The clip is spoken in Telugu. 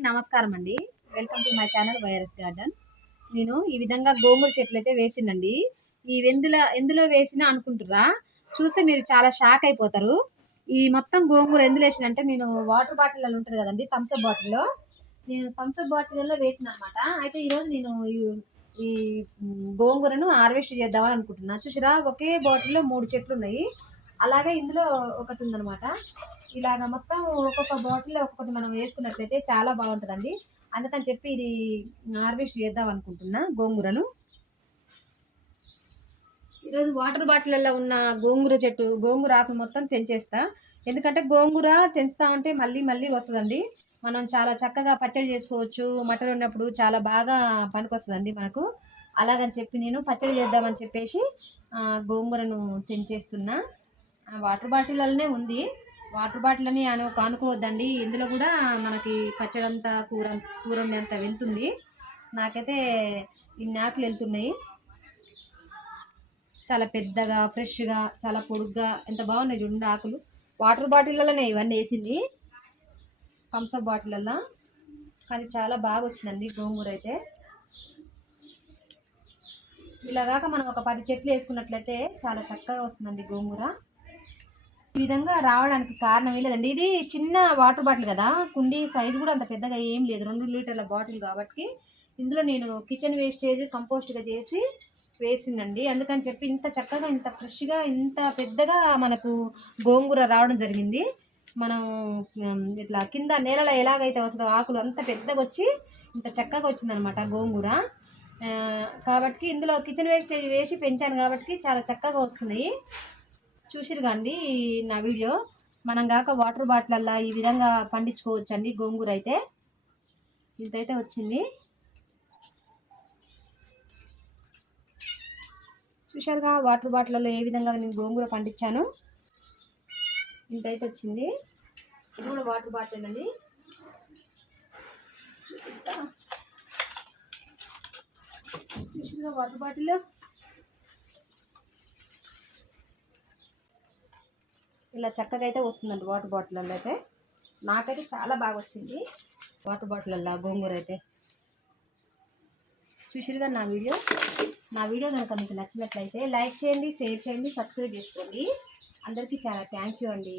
నమస్కారం అండి welcome to my channel virus garden. నేను ఈ విధంగా గోంగూర చెట్లు అయితే వేసిందండి. ఈ ఎందులో ఎందులో వేసినా అనుకుంటురా చూస్తే మీరు చాలా షాక్ అయిపోతారు. ఈ మొత్తం గోంగూర ఎందులో వేసినంటే నేను వాటర్ బాటిల్ ఉంటుంది కదండి థమ్స్అప్ బాటిల్లో. నేను థమ్స్అప్ బాటిల్లో వేసిన అనమాట అయితే ఈరోజు నేను ఈ- ఈ గోంగూరను హార్వెస్ట్ చేద్దామని అనుకుంటున్నా. చూసిరా ఒకే బాటిల్లో మూడు చెట్లు ఉన్నాయి అలాగే ఇందులో ఒకటి ఉందనమాట ఇలాగ మొత్తం ఒక్కొక్క బాటిల్ ఒక్కొక్కటి మనం వేసుకున్నట్లయితే చాలా బాగుంటుందండి. అందుకని చెప్పి ఇది హార్వెస్ట్ చేద్దాం అనుకుంటున్నా గోంగూరను. ఈరోజు వాటర్ బాటిల్లో ఉన్న గోంగూర చెట్టు గోంగూర ఆకులు మొత్తం తెంచేస్తా. ఎందుకంటే గోంగూర తెంచుతా ఉంటే మళ్ళీ మళ్ళీ వస్తుందండి. మనం చాలా చక్కగా పచ్చడి చేసుకోవచ్చు. మటన్ ఉన్నప్పుడు చాలా బాగా పనికొస్తుందండి మనకు. అలాగని చెప్పి నేను పచ్చడి చేద్దామని చెప్పేసి గోంగూరను తెంచేస్తున్నా. వాటర్ బాటిల్లోనే ఉంది. వాటర్ బాటిల్ అని అని కానుకోవద్దండి ఇందులో కూడా మనకి పచ్చడి అంతా కూర కూర అంతా వెళ్తుంది. నాకైతే ఇన్ని ఆకులు వెళ్తున్నాయి. చాలా పెద్దగా ఫ్రెష్గా చాలా పొడుగ్గా ఎంత బాగున్నాయి చూడండి ఆకులు. వాటర్ బాటిళ్ళలోనే ఇవన్నీ వేసింది. థమ్స్అప్ బాటిళ్ళల్లో కానీ చాలా బాగా వచ్చిందండి గోంగూర అయితే. ఇలాగాక మనం ఒక పది చెట్లు వేసుకున్నట్లయితే చాలా చక్కగా వస్తుందండి గోంగూర. ఈ విధంగా రావడానికి కారణం ఏం లేదండి. ఇది చిన్న వాటర్ బాటిల్ కదా. కుండీ సైజు కూడా అంత పెద్దగా ఏం లేదు. రెండు లీటర్ల బాటిల్ కాబట్టి ఇందులో నేను కిచెన్ వేస్టేజ్ కంపోస్ట్గా చేసి వేసిందండి. అందుకని చెప్పి ఇంత చక్కగా ఇంత ఫ్రెష్గా ఇంత పెద్దగా మనకు గోంగూర రావడం జరిగింది. మనం ఇట్లా కింద నేలలో ఎలాగైతే వస్తుందో ఆకులు అంత పెద్దగా వచ్చి ఇంత చక్కగా వచ్చిందనమాట గోంగూర. కాబట్టి ఇందులో కిచెన్ వేస్టేజ్ వేసి పెంచాను కాబట్టి చాలా చక్కగా వస్తున్నాయి. చూసిరు అండి నా వీడియో. మనం కాక వాటర్ బాటిలల్లా ఈ విధంగా పండించుకోవచ్చండి గోంగూర అయితే. ఇంతైతే వచ్చింది. చూశారుగా వాటర్ బాటిల్లో ఏ విధంగా నేను గోంగూర పండించాను. ఇంతైతే వచ్చింది. ఇది కూడా వాటర్ బాటిల్ అండి చూపిస్తా. చూసిందిగా వాటర్ బాటిల్? ఇలా చక్కగా అయితే వస్తుందండి వాటర్ బాటిల్లో అయితే నాకైతే చాలా బాగా వచ్చింది వాటర్ బాటిల్లో గోంగూర అయితే చూసిరుగా నా వీడియో? నా వీడియో కనుక మీకు నచ్చినట్లయితే లైక్ చేయండి షేర్ చేయండి సబ్స్క్రైబ్ చేసుకోండి. అందరికీ చాలా థ్యాంక్ యూ అండి.